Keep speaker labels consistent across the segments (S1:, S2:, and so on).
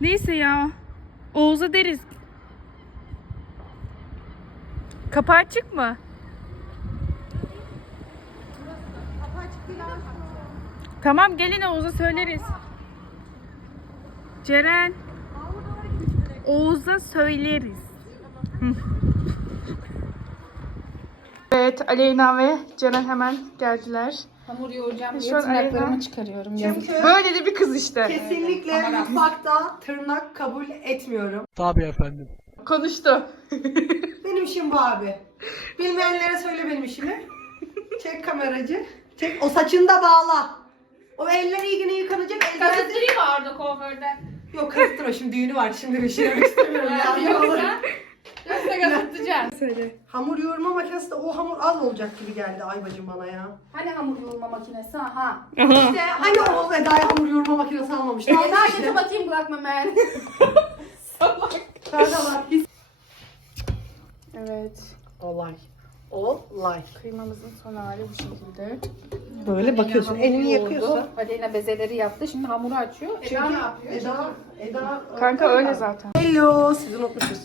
S1: Neyse ya. Oğuz'a deriz. Kapı açık mı? Tamam gelin Oğuz'a söyleriz. Ceren. Oğuz'a söyleriz. Evet Aleyna ve Ceren hemen geldiler.
S2: Hamur yoğuracağım diye
S1: Şu an
S2: tırnaklarımı
S1: Aleyna-
S2: çıkarıyorum. Yazık.
S3: Çünkü
S1: Böyle de bir kız işte.
S3: kesinlikle mutfakta tırnak kabul etmiyorum.
S4: Tabii efendim.
S1: Konuştu.
S3: Benim işim bu abi. Bilmeyenlere söyle benim işimi. Çek kameracı. Çek. O saçını da bağla. O eller iyi güne yıkanacak. Eldiven...
S2: Kasıttırayım mı orada kuaförde?
S3: Yok kasıttır o şimdi düğünü var. Şimdi bir şey demek istemiyorum ya. Olur.
S2: Yoksa kasıttıracağım.
S3: Hamur yoğurma makinesi de o hamur az olacak gibi geldi Aybacım bana ya.
S2: Hani hamur yoğurma makinesi ha?
S3: İşte hani o Eda'ya hamur yoğurma makinesi almamıştı.
S2: Eda
S3: Almış
S2: getir
S3: işte.
S2: bakayım bırakma ben.
S3: Nerede var? His-
S1: Evet.
S3: Olay. Olay.
S1: Kıymamızın son hali bu şekilde.
S3: Böyle bakıyorsun. Elini yakıyorsun.
S2: Aleyna bezeleri yaptı. Şimdi hamuru açıyor. Eda ne yapıyor?
S3: Eda, Eda.
S1: Kanka öyle zaten.
S3: Hello, sizi unutmuşuz.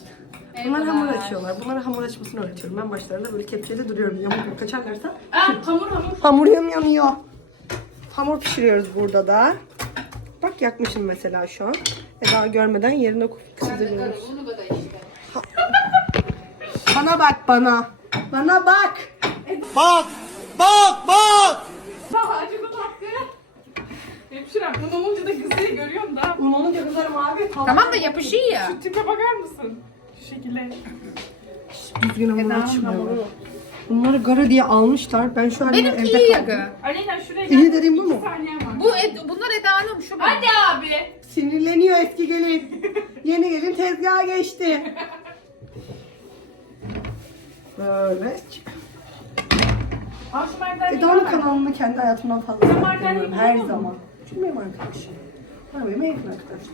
S3: Bunlar hamur açıyorlar. Bunlara hamur açmasını öğretiyorum. Ben başlarında böyle kepçede duruyorum. Yamuk yok. Kaçarlarsa.
S2: Aa, hamur hamur.
S3: Hamur yan yanıyor. Hamur pişiriyoruz burada da. Bak yakmışım mesela şu an. Eda görmeden yerine
S2: işte.
S3: Bana bak bana. Bana bak.
S4: Bak! Bak! Bak!
S1: Acıdı baktı. Hemşirem bunu olunca da kızları görüyorum da.
S3: Un olunca kızarım abi.
S2: Tamam da yapışıyor ya.
S1: Şu tipe bakar mısın? Şekilde.
S3: Düzgün hamur açmıyorlar. Bunları gara diye almışlar. Ben şu an
S2: Benimki
S3: evde
S2: iyi
S3: kaldım.
S2: yakı.
S1: Aleyna şuraya
S3: İyi dediğim bu mu?
S1: Bir saniye var.
S2: Bu Ed bunlar Eda'nın şu mu?
S1: Hadi abi.
S3: Sinirleniyor eski gelin. Yeni gelin tezgaha geçti. Böyle.
S1: Al şu merdiveni
S3: Eda'nın kanalını kendi hayatımdan fazla
S1: Sen
S3: her zaman. Çünkü benim arkadaşım. Ha, benim en yakın arkadaşım.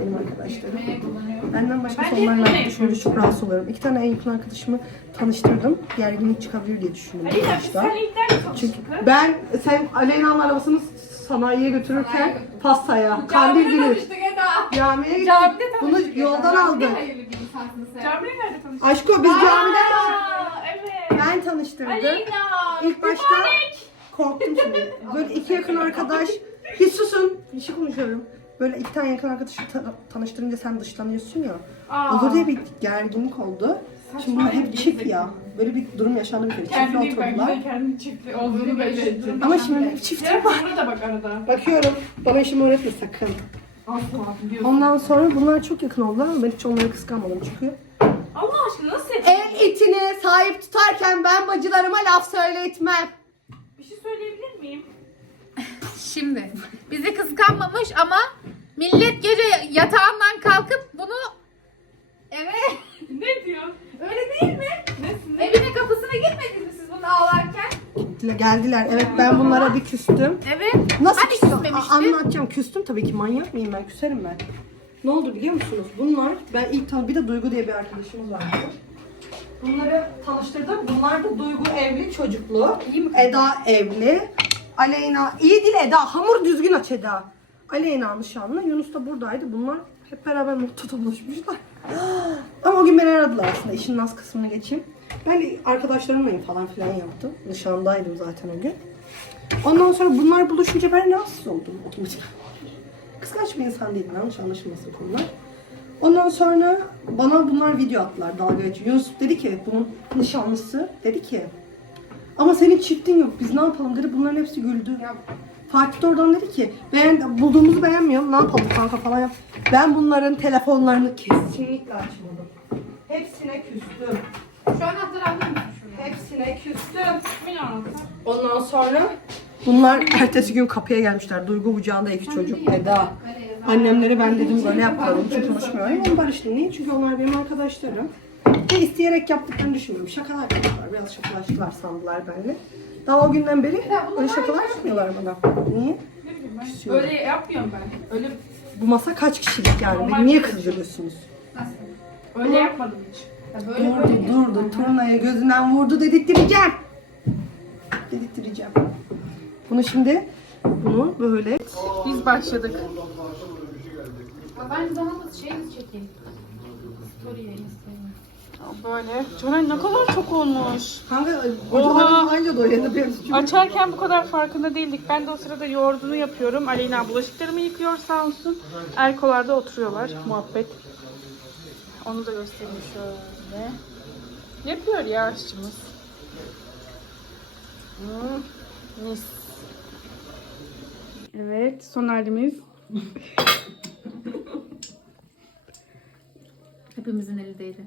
S3: Benim arkadaşlarım.
S2: Ne?
S3: Benden
S1: de
S3: onlarla
S1: yakın
S3: arkadaşım çok rahatsız oluyorum. İki tane en yakın arkadaşımı tanıştırdım. Gerginlik çıkabilir diye
S1: biz
S3: başta. Çünkü ben sen Aleyna'nın arabasını sanayiye götürürken
S2: Sanayiye
S3: pastaya, kandil
S2: Camide
S3: günü
S2: tanıştık Eda.
S3: camiye gittik.
S2: Camide
S3: Bunu yoldan
S2: Camide
S3: aldı.
S2: hayırlı bir insansın sen.
S1: Camiye nerede tanıştık?
S3: Aşko biz camide
S1: Aa, evet.
S3: ben tanıştırdım.
S1: Aleyna.
S3: İlk başta korktum şimdi. Böyle iki yakın arkadaş. Hiç susun. Bir şey konuşuyorum. Böyle iki tane yakın arkadaşı ta- tanıştırınca sen dışlanıyorsun ya.
S1: Aa.
S3: Olur diye bir gerginlik oldu. Şimdi bunlar hep çift ya. Böyle bir durum yaşandı bir kere. Çiftli
S1: Kendini
S3: oturdular.
S1: de kendi çiftli olduğunu belli ettim.
S3: Ama şimdi hep çift
S1: buna da bak arada.
S3: Bakıyorum. Bana işimi öğretme sakın.
S1: Asla diyorsun.
S3: Ondan sonra bunlar çok yakın oldular ama ben hiç onları kıskanmadım çünkü.
S1: Allah aşkına nasıl et?
S3: El itine sahip tutarken ben bacılarıma laf söyletmem.
S1: Bir şey söyleyebilir miyim?
S2: Şimdi bizi kıskanmamış ama millet gece yatağından kalkıp bunu evet
S1: Ne diyor?
S2: öyle değil mi?
S1: Nesin?
S2: Evine kapısına girmediniz mi siz bunu ağlarken?
S3: Geldiler. Evet ben bunlara bir küstüm.
S2: Evet.
S3: Nasıl
S2: Hani
S3: küstüm?
S2: küsmemiştin?
S3: Anlatacağım. Küstüm tabii ki. Manyak mıyım ben? Küserim ben. Ne oldu biliyor musunuz? Bunlar, ben ilk tan bir de Duygu diye bir arkadaşımız vardı. Bunları tanıştırdım. Bunlar da Duygu evli, çocuklu. Eda evli. Aleyna, iyi değil Eda. Hamur düzgün aç Eda. Aleyna nişanlı. Yunus da buradaydı. Bunlar hep beraber noktada buluşmuşlar. Ama o gün beni aradılar aslında. İşin az kısmını geçeyim. Ben de arkadaşlarımlayım falan filan yaptım. Nişandaydım zaten o gün. Ondan sonra bunlar buluşunca ben rahatsız oldum otomatik. Kıskanç bir insan değilim yanlış anlaşılmasın konular. Ondan sonra bana bunlar video attılar dalga geçiyor. Yunus dedi ki bunun nişanlısı dedi ki ama senin çiftin yok biz ne yapalım dedi bunların hepsi güldü. Fatih de oradan dedi ki beğen, bulduğumuzu beğenmiyorum ne yapalım kanka falan yap. Ben bunların telefonlarını kesinlikle açmadım. Hepsine küstüm.
S2: Şu anahtarı şunu?
S3: Hepsine küstüm.
S1: Kimin anlattı?
S3: Ondan sonra bunlar ertesi gün kapıya gelmişler. Duygu kucağında iki çocuk. Eda. Annemlere ben dedim böyle yapalım. Çünkü konuşmuyorum. Ama barıştım. Niye? Çünkü onlar benim arkadaşlarım. Ve isteyerek yaptıklarını düşünmüyorum. Şakalar yapıyorlar. Biraz şakalaştılar sandılar benimle. Daha o günden beri öyle şakalar yapmıyorlar bana. Niye?
S1: Ben. Öyle yapmıyorum ben. Öyle
S3: Bu masa kaç kişilik yani?
S1: Normal
S3: Beni niye
S1: şey.
S3: kızdırıyorsunuz?
S2: Nasıl?
S1: öyle yapmadım hiç.
S2: Ya böyle böyle.
S3: Durdu durdu. Turnaya gözünden vurdu dedirttireceğim. Dedirttireceğim. Bunu şimdi bunu böyle.
S1: Biz başladık.
S2: Ben daha da şey çekeyim? Story'e Instagram'a.
S1: Böyle. Ceren ne kadar çok olmuş.
S3: Kanka
S1: Oha.
S3: kocaman aynı bir
S1: Açarken bu kadar farkında değildik. Ben de o sırada yoğurdunu yapıyorum. Aleyna bulaşıklarımı yıkıyor sağ olsun. Erkolarda oturuyorlar. Muhabbet. Onu da göstereyim şöyle. Yapıyor ya aşçımız. Hmm, mis. Evet, son halimiz.
S2: Hepimizin eli değdi.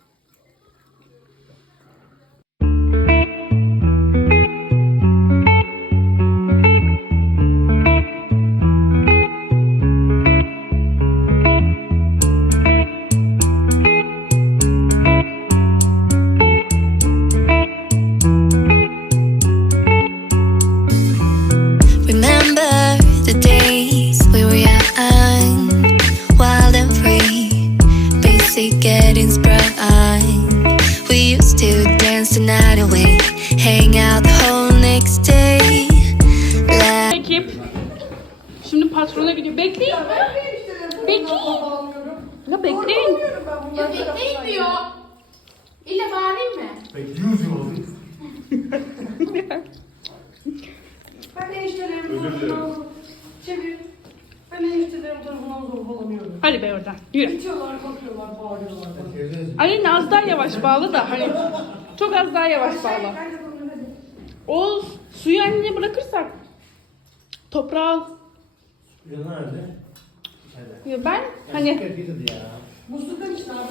S2: Bağırayım mı?
S3: Ben eniştelerim tarafından çevir. Ben eniştelerim tarafından zorbalanıyorum.
S1: Hadi be oradan. Yürü.
S3: İtiyorlar, bakıyorlar, bağırıyorlar.
S1: Aleyna az daha yavaş bağla da hani çok az daha yavaş
S3: bunu hadi.
S1: Oğuz suyu annene bırakırsak toprağı al.
S4: Nerede?
S1: Ya ben hani
S3: Muslukta işte abi.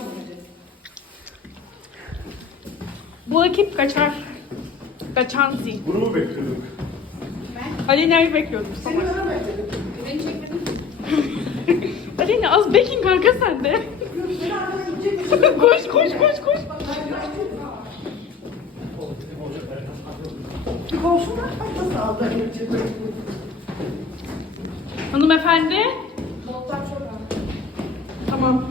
S1: Bu ekip kaçar. Kaçansi.
S4: Bunu mu bekliyorduk?
S1: Aleyna'yı bekliyordum
S3: Seni
S1: sabah.
S3: bana bekledim.
S2: Beni çekmedin.
S1: Aleyna az bekin kanka sen de. Koş koş koş koş.
S3: Komşular aldı?
S1: Hanımefendi.
S3: Botlar çok ağır.
S1: Tamam.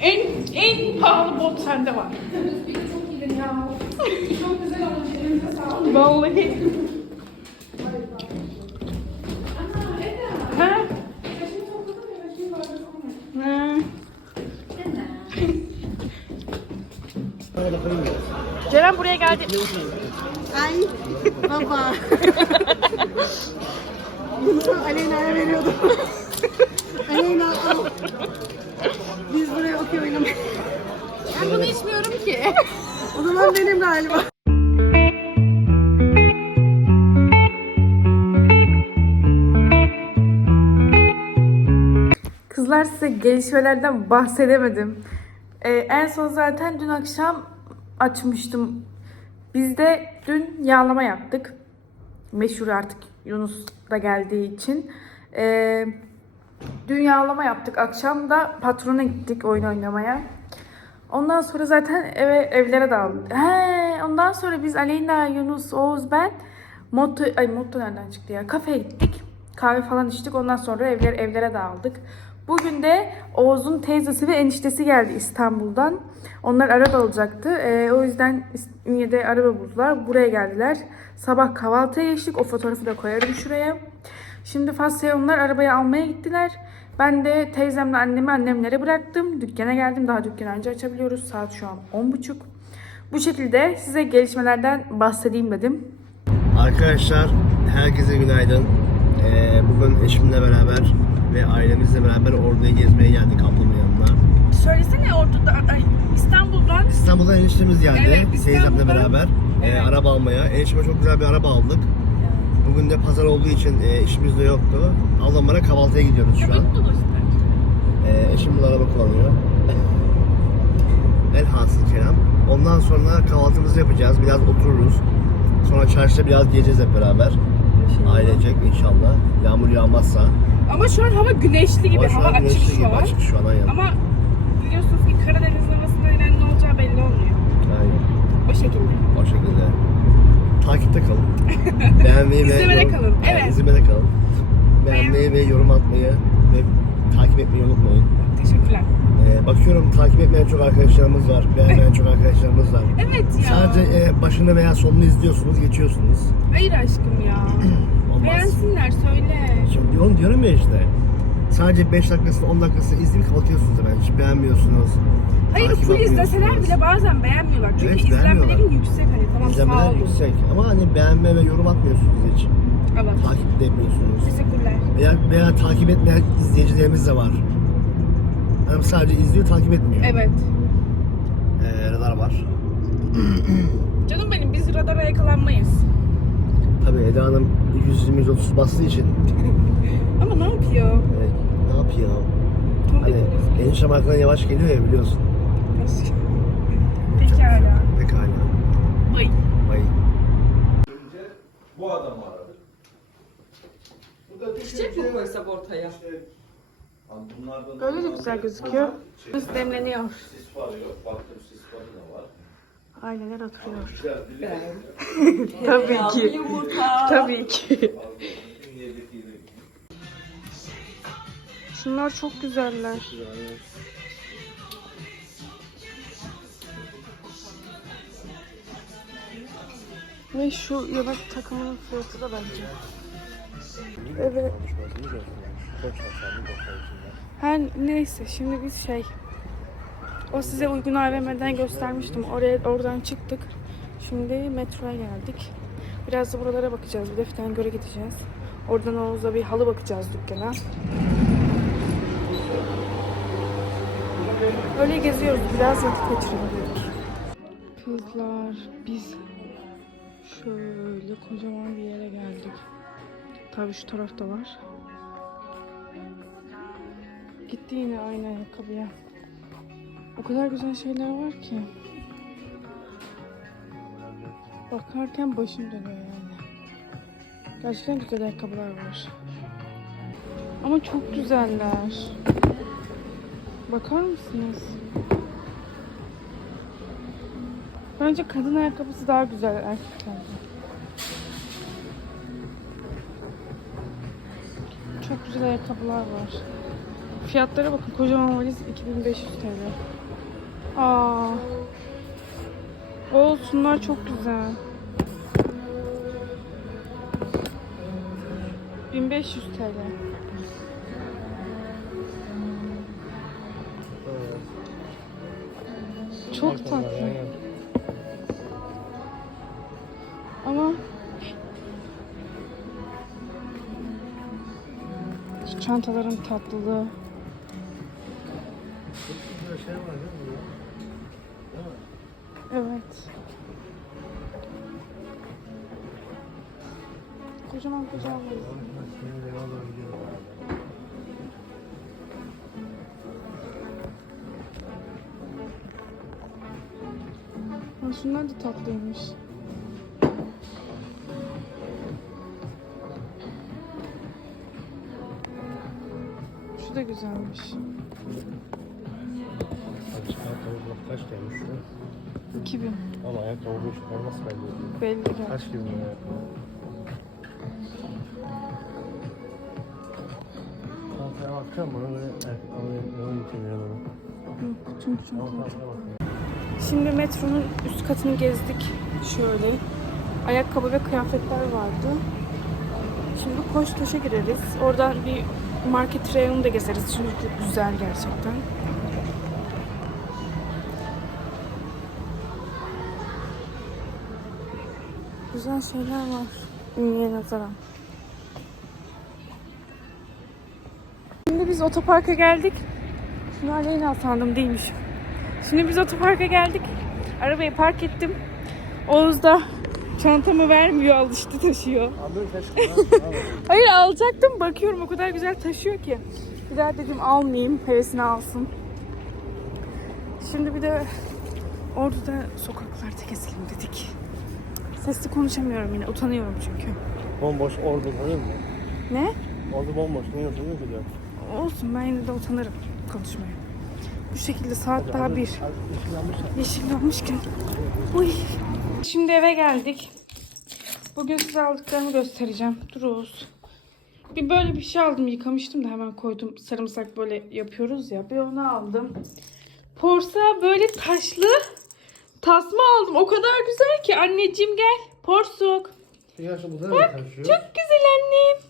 S1: En en pahalı bot sende var.
S2: Bir de çok iyiydin ya. Çok güzel olmuş. Elinize sağlık.
S1: Vallahi. Ha? Ha. Ceren buraya geldi.
S3: Ay baba. Bunu Aleyna'ya veriyordum. Aleyna al. Biz buraya okey oynamayı.
S2: Ben bunu içmiyorum ki.
S3: O zaman benim galiba.
S1: Kızlar size gelişmelerden bahsedemedim. Ee, en son zaten dün akşam açmıştım. Biz de dün yağlama yaptık. Meşhur artık Yunus da geldiği için. Ee, dün yağlama yaptık. Akşam da patrona gittik oyun oynamaya. Ondan sonra zaten eve evlere dağıldık. He, ondan sonra biz Aleyna, Yunus, Oğuz, ben Motto, ay Motto nereden çıktı ya? Kafeye gittik. Kahve falan içtik. Ondan sonra evler, evlere dağıldık. Bugün de Oğuz'un teyzesi ve eniştesi geldi İstanbul'dan. Onlar araba alacaktı. Ee, o yüzden Ünye'de araba buldular. Buraya geldiler. Sabah kahvaltıya geçtik. O fotoğrafı da koyarım şuraya. Şimdi Fasya'ya onlar arabayı almaya gittiler. Ben de teyzemle annemi annemlere bıraktım. Dükkana geldim. Daha dükkanı önce açabiliyoruz. Saat şu an 10.30. Bu şekilde size gelişmelerden bahsedeyim dedim.
S4: Arkadaşlar herkese günaydın. Ee, bugün eşimle beraber ve ailemizle beraber Ordu'ya gezmeye geldik ablamın yanına.
S1: Söylesene orada İstanbul'dan
S4: İstanbul'dan eniştemiz geldi
S1: Evet,
S4: teyzemle
S1: İstanbul'dan.
S4: beraber e,
S1: Evet.
S4: araba almaya. Enişteme çok güzel bir araba aldık. Bugün de pazar olduğu için e, işimiz de yoktu. Ablamlara kahvaltıya gidiyoruz şu an. E, eşim bu araba kullanıyor. Elhasıl kelam. Ondan sonra kahvaltımızı yapacağız. Biraz otururuz. Sonra çarşıda biraz gezeceğiz hep beraber. Ailecek inşallah. Yağmur yağmazsa.
S1: Ama şu an hava güneşli gibi.
S4: Ama şu
S1: hava
S4: an
S1: açık
S4: güneşli
S1: şu
S4: gibi
S1: an.
S4: açık şu an aynen.
S1: Ama biliyorsunuz ki Karadeniz havasında öyle ne olacağı belli olmuyor.
S4: Aynen.
S1: O şekilde.
S4: O şekilde. Takipte kalın. Beğenmeyi ve
S1: İzlemede
S4: yorum-
S1: kalın, evet.
S4: İzlemede kalın. Beğenmeyi ve yorum atmayı ve takip etmeyi unutmayın.
S1: Teşekkürler.
S4: Ee, bakıyorum takip etmeyen çok arkadaşlarımız var, beğenmeyen çok arkadaşlarımız var.
S1: Evet ya.
S4: Sadece e, başını veya sonunu izliyorsunuz, geçiyorsunuz.
S1: Hayır aşkım ya.
S4: Onu diyorum ya işte. Sadece 5 dakikasını 10 dakikasını izleyip kapatıyorsunuz hemen. Hiç beğenmiyorsunuz.
S1: Hayır full izleseler bile bazen beğenmiyorlar. Çünkü
S4: Evet,
S1: izlenmelerin
S4: beğenmiyorlar.
S1: yüksek hani tamam sağ
S4: İzlemeler
S1: olun.
S4: yüksek ama hani beğenme ve yorum atmıyorsunuz hiç.
S1: Evet.
S4: Takip de etmiyorsunuz.
S1: Teşekkürler.
S4: Veya, veya takip etmeyen izleyicilerimiz de var. Hani sadece izliyor, takip etmiyor.
S1: Evet.
S4: Ee, radar var.
S1: Canım benim biz radara yakalanmayız.
S4: Tabii Eda Hanım 120-130 bastığı için
S1: Ama ne yapıyor?
S4: e, ne yapıyor? Hani eniştem arkadan yavaş geliyor ya biliyorsun.
S1: Pekala.
S4: Pekala.
S1: Bay.
S4: Vay.
S5: Bu adamı aradık.
S3: Çiçek mi koysak ortaya?
S5: Bunlardan
S1: Böyle de güzel gözüküyor. Biz demleniyor.
S5: sis var yok. Baktım sis var da var.
S1: Aileler oturuyor. Tabii ki. Tabii ki. Şunlar çok güzeller. Ve şu yemek takımının fiyatı da bence. Evet. Her neyse şimdi biz şey o size uygun AVM'den göstermiştim. Oraya oradan çıktık. Şimdi metroya geldik. Biraz da buralara bakacağız. Bir de göre gideceğiz. Oradan Oğuz'la bir halı bakacağız dükkana. Öyle geziyoruz. Biraz vakit geçirelim. Kızlar biz şöyle kocaman bir yere geldik. Tabii şu tarafta var. Gitti yine aynı ayakkabıya. O kadar güzel şeyler var ki. Bakarken başım dönüyor yani. Gerçekten güzel ayakkabılar var. Ama çok güzeller. Bakar mısınız? Bence kadın ayakkabısı daha güzel erkeklerden. Çok güzel ayakkabılar var. Fiyatlara bakın. Kocaman valiz 2500 TL. Aa. O şunlar çok güzel. 1500 TL. Çantaların tatlılığı. Evet. Kocaman kocaman şunlar da tatlıymış. Şu güzelmiş.
S4: Kaç gelmiş?
S1: 2000.
S4: Ama ayakkabı nasıl belli
S1: Belli gel.
S4: Kaç gibi bu ayakkabı? Çantaya bakacağım bana böyle ayakkabı getiriyor
S1: Çünkü çok Şimdi metronun üst katını gezdik. Şöyle. Ayakkabı ve kıyafetler vardı. Şimdi Koçtaş'a gireriz. Oradan bir market reyonu da gezeriz. Çünkü çok güzel gerçekten. Güzel şeyler var. Ünlüye nazaran. Şimdi biz otoparka geldik. Şunu Aleyna sandım değilmiş. Şimdi biz otoparka geldik. Arabayı park ettim. Oğuz da çantamı vermiyor alıştı taşıyor. Hayır alacaktım bakıyorum o kadar güzel taşıyor ki. Bir daha dedim almayayım hevesini alsın. Şimdi bir de Ordu'da sokaklarda gezelim dedik. Sesli konuşamıyorum yine utanıyorum çünkü.
S4: Bomboş ordu tanıyor musun?
S1: Ne?
S4: Ordu bomboş. Niye oturuyor ki diyor.
S1: Olsun ben yine de utanırım konuşmaya. Bu şekilde saat daha bir. Yeşil yanmışken. Uy. Şimdi eve geldik. Bugün size aldıklarımı göstereceğim. Dur Oğuz. Bir böyle bir şey aldım yıkamıştım da hemen koydum. Sarımsak böyle yapıyoruz ya. Bir onu aldım. Porsa böyle taşlı tasma aldım. O kadar güzel ki anneciğim gel. Porsuk.
S4: Taşıyor?
S1: Çok güzel annem.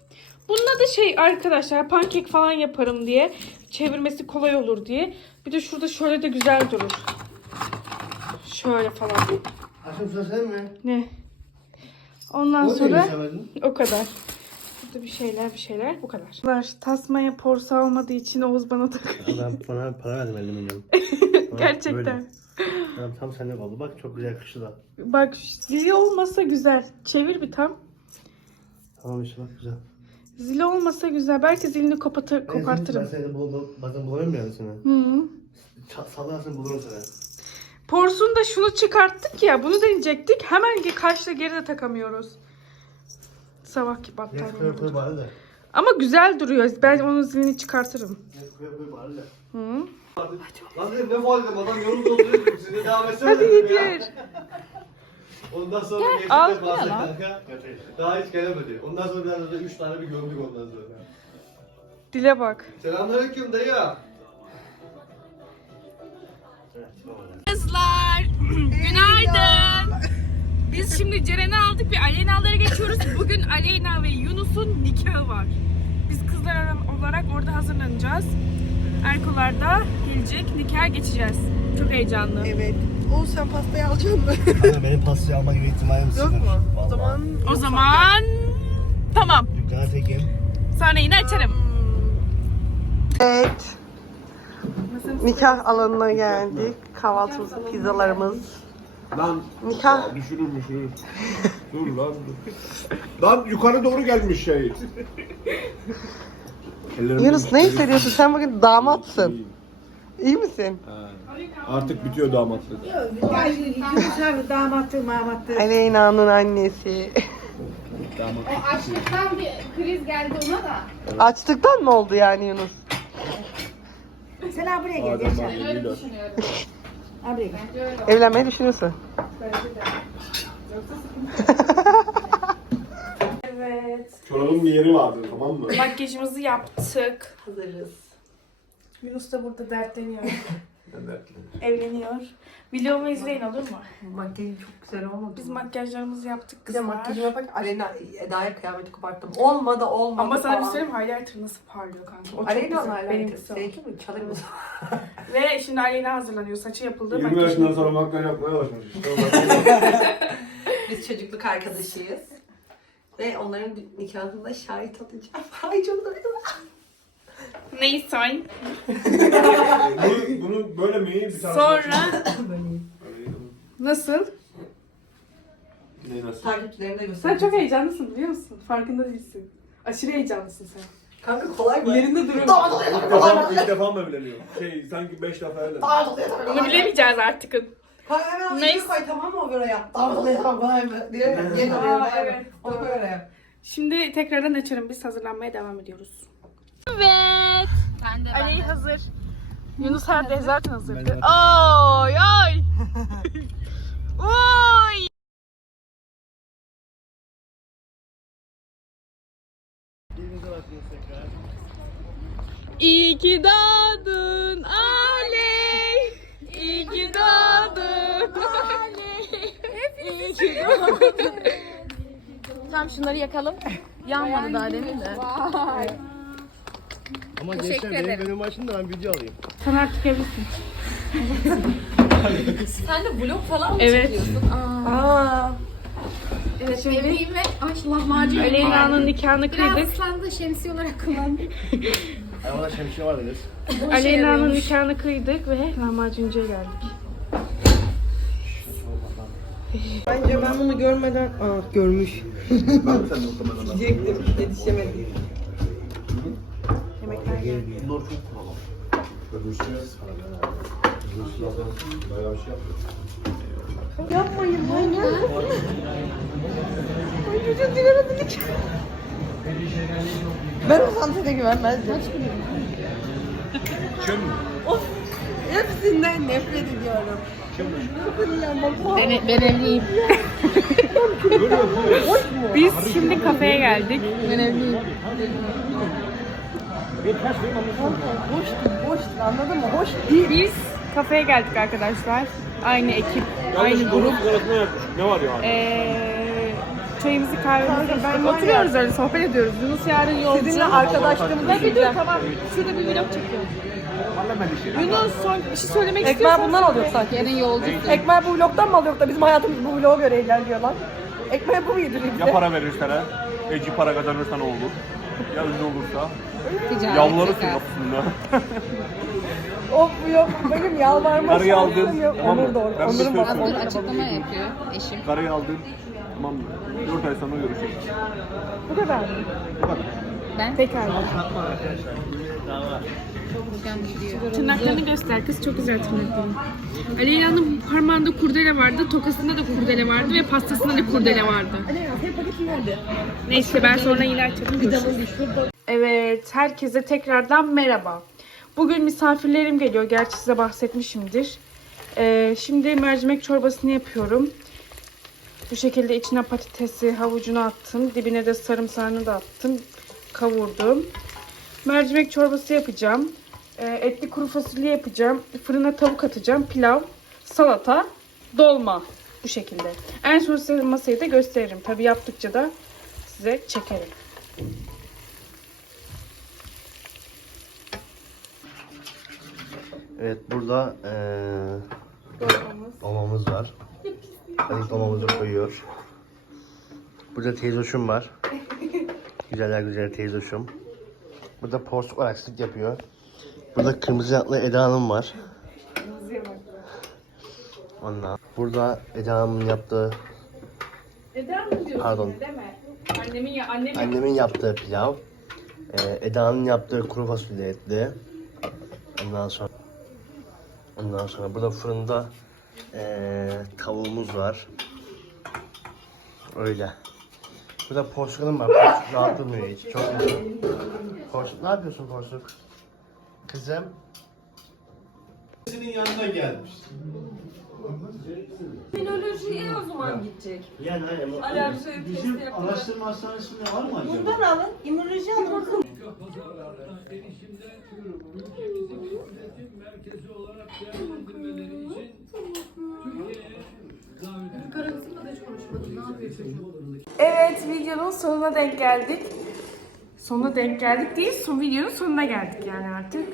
S1: Bununla da şey arkadaşlar pankek falan yaparım diye. Çevirmesi kolay olur diye. Bir de şurada şöyle de güzel durur. Şöyle falan.
S4: Aşkım sen mi?
S1: Ne? Ondan
S4: O
S1: sonra
S4: sevmedin?
S1: o kadar. Burada bir şeyler bir şeyler bu kadar. Var tasmaya porsa olmadığı için Oğuz bana tak.
S4: Ben bana para verdim 50 milyon.
S1: Gerçekten.
S4: Böyle. Tamam, tam senlik oldu. Bak çok güzel kışı da.
S1: Bak zili olmasa güzel. Çevir bir tam.
S4: Tamam işte bak güzel.
S1: Zili olmasa güzel. Belki zilini kopatır,
S4: Ben
S1: kopartırım.
S4: seni bazen bulamıyorum yani seni.
S1: Hı -hı.
S4: Ça- Sallarsın bulurum seni.
S1: Porsun da şunu çıkarttık ya. Bunu deneyecektik. Hemen karşıda geri de takamıyoruz. Sabahki battaniye.
S4: de.
S1: Ama güzel duruyor. Ben onun zilini çıkartırım.
S4: De.
S1: Hı.
S5: Lan dedim ne dedim adam yolunu dolduruyor. Siz de devam etsene
S1: Hadi
S5: dedim ya. Ondan sonra geçti
S1: al,
S5: de fazla kanka. Daha hiç gelemedi. Ondan sonra biraz da 3 tane bir gömdük ondan sonra.
S1: Dile bak.
S5: Selamünaleyküm dayı.
S1: Kızlar, günaydın. Biz şimdi Ceren'i aldık ve Aleyna'lara geçiyoruz. Bugün Aleyna ve Yunus'un nikahı var. Biz kızlar olarak orada hazırlanacağız. Erkolar da gelecek, nikaha geçeceğiz. Çok heyecanlı.
S3: Evet. Oğuz sen pastayı alacak mısın?
S4: Kanka benim pastayı alma gibi ihtimalim.
S3: Yok mu? O zaman
S1: O zaman tamam.
S4: Dükkana tekim.
S1: Sonra yine açarım.
S3: Evet. Nikah alanına geldik. Kahvaltımız, pizzalarımız.
S6: Lan
S3: Nikah.
S6: düşürür düşürür. dur lan dur. Lan yukarı doğru gelmiş şey. Ellerim
S3: Yunus ne hissediyorsun? Sen bugün damatsın. İyi misin?
S6: Artık bitiyor damatlık.
S3: Aleyna'nın annesi.
S2: O açlıktan bir kriz geldi ona da.
S3: Açlıktan mı oldu yani Yunus?
S6: Adem
S2: Ben öyle düşünüyorum. Bence öyle.
S3: Evlenmeyi düşünüyorsun.
S1: Evet.
S6: Çorabın bir yeri vardı tamam mı?
S1: Makyajımızı yaptık.
S3: Hazırız.
S1: Yunus da burada dertleniyor. Evleniyor. Videomu izleyin olur mu?
S3: Makyajın çok güzel olmadı.
S1: Biz makyajlarımızı yaptık
S3: Bir de
S1: kızlar.
S3: makyajıma bak Aleyna Eda'ya kıyameti koparttım. Olmadı olmadı.
S1: Ama sana bir
S3: falan.
S1: söyleyeyim highlighter nasıl parlıyor kanka. O çok
S3: Aleyna
S1: güzel. Benimkisi o.
S3: Sevgi mi? Mısın?
S1: Ve şimdi Aleyna hazırlanıyor. Saçı yapıldı.
S6: 20
S1: makyajı
S6: yaşından sonra makyaj yapmaya işte.
S3: Biz çocukluk arkadaşıyız. Ve onların nikahında şahit olacağım. Ay çok duydum.
S1: Neyse.
S6: bunu, bunu böyle mi? Bir tane
S1: Sonra nasıl?
S6: Ne nasıl?
S3: Takipçilerine göster.
S1: Sen çok heyecanlısın biliyor musun? Farkında değilsin. Aşırı heyecanlısın sen.
S3: Kanka kolay mı?
S1: Yerinde
S3: oluyor
S6: İlk defa,
S3: mı?
S6: ilk defa mı evleniyor? Şey sanki 5 defa evlendi.
S1: Bunu bilemeyeceğiz artık.
S3: Kanka hemen onu
S1: Neyse.
S3: Neyse. koy tamam mı o oraya? Damat oluyor tabii, kolay mı? Diye
S1: Aa,
S3: oraya.
S1: evet.
S3: Onu koy oraya.
S1: Şimdi tekrardan açarım. Biz hazırlanmaya devam ediyoruz. Evet.
S2: Ben de
S1: Ali hazır. Yunus her de zaten hazırdı. Oy oy. Oy. İyi ki doğdun Aley. İyi ki doğdun Aley. İyi ki doğdun.
S2: Tam şunları yakalım. Yanmadı daha demin de.
S4: Ama gençler benim bölüm açın da ben video alayım.
S1: Sen artık evlisin.
S2: Sen de vlog falan mı
S1: Evet.
S2: çekiyorsun? Aa.
S3: Aa.
S2: Evet, evliyim ve ay lahmacun.
S1: Aleyna'nın nikahını
S2: Biraz
S1: kıydık.
S2: ıslandı şemsiye olarak kullandım.
S4: Ay bana şemsiye var dediniz.
S1: Aleyna'nın nikahını kıydık ve lahmacuncuya geldik.
S3: Bence ben bunu görmeden... Aa görmüş.
S6: Ben sen muhtemelen.
S3: Diyecektim. Yetişemedim.
S6: Bunlar çok pahalı. Öbürsü Öbürsü zaten bayağı bir şey yapıyor.
S3: Yapmayın. Ay çocuğun dilemedik. Ben o santete güvenmezdim.
S6: Kim mi?
S3: Hepsinden nefret ediyorum.
S2: Ben, ben evliyim.
S1: Biz şimdi kafeye geldik.
S2: Ben evliyim.
S3: Boş boş anladın mı? Hoş değil.
S1: Biz kafeye geldik arkadaşlar. Aynı ekip, aynı grup.
S6: Ne var ya?
S1: Ee, çayımızı kahvemizi ben oturuyoruz öyle sohbet ediyoruz. Yunus yarın yolcu.
S3: Sizinle arkadaşlığımıza
S1: bir dur tamam. Şurada bir vlog çekiyorum. Yunus son bir şey söylemek
S3: Ekmeği
S1: istiyorsan.
S3: bundan alıyor sanki.
S2: Yarın yolcu.
S3: Ekmeği bu vlogdan mı alıyor da bizim hayatımız bu vloga göre ilerliyor lan. Ekmeği bu mu yediriyor bize?
S6: Ya para verirsen, eci para kazanırsan olur. Ya ünlü olursa.
S2: Ticaret
S6: Yalvarırsın
S2: zekası.
S6: aslında.
S3: Of yok benim yalvarma
S6: Karıyı
S3: şansım
S6: aldın,
S3: yok.
S6: tamam mı?
S3: Onur doğru.
S6: Ben
S3: Onur'un
S6: söz
S2: Dur açıklama yapıyor eşim.
S6: Karayı aldın. Tamam mı? 4 ay sonra görüşürüz.
S1: Bu kadar mı?
S2: Ben
S1: Pekala.
S2: Gidiyor.
S1: Tırnaklarını göster kız çok güzel tırnakları. Aleyna'nın parmağında kurdele vardı, tokasında da kurdele vardı ve pastasında da kurdele vardı. Neyse ben sonra yine açarım. Evet, herkese tekrardan merhaba. Bugün misafirlerim geliyor. Gerçi size bahsetmişimdir. Ee, şimdi mercimek çorbasını yapıyorum. Bu şekilde içine patatesi, havucunu attım. Dibine de sarımsağını da attım. Kavurdum. Mercimek çorbası yapacağım. Ee, etli kuru fasulye yapacağım. Fırına tavuk atacağım. Pilav, salata, dolma. Bu şekilde. En son size masayı da gösteririm. Tabii yaptıkça da size çekerim.
S4: Evet burada eee dolmamız var. Ali dolmamızı koyuyor. Burada teyzoşum var. Güzeller güzel teyzoşum. Burada porsuk akslık yapıyor. Burada kırmızı yanaklı Eda Hanım var. Ondan. Burada Eda Hanım'ın yaptığı,
S1: Eda mı diyorsun?
S4: Pardon.
S1: Deme. Annemin ya annem
S4: annemin yaptığı pilav. Eee Eda'nın yaptığı kuru fasulye etli. Ondan sonra Ondan sonra burada fırında eee tavuğumuz var. Öyle. Burada porsukanım var. Porsuk rahat durmuyor hiç. Çok güzel. Porsuk ne yapıyorsun porsuk? Kızım.
S5: Senin yanına gelmiş.
S3: Finolojiye o zaman gidecek.
S4: Yani hayır.
S3: Alerji testi yapıyor.
S5: Araştırma hastanesinde var mı acaba?
S3: Bundan alın. İmmünoloji alın.
S1: Evet videonun sonuna denk geldik. Sonuna denk geldik değil, son videonun sonuna geldik yani artık.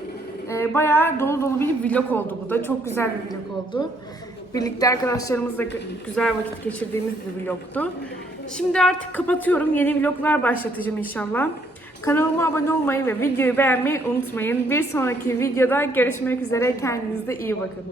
S1: Ee, bayağı dolu dolu bir vlog oldu bu da. Çok güzel bir vlog oldu. Birlikte arkadaşlarımızla gü- güzel vakit geçirdiğimiz bir vlogtu. Şimdi artık kapatıyorum. Yeni vloglar başlatacağım inşallah. Kanalıma abone olmayı ve videoyu beğenmeyi unutmayın. Bir sonraki videoda görüşmek üzere. Kendinize iyi bakın.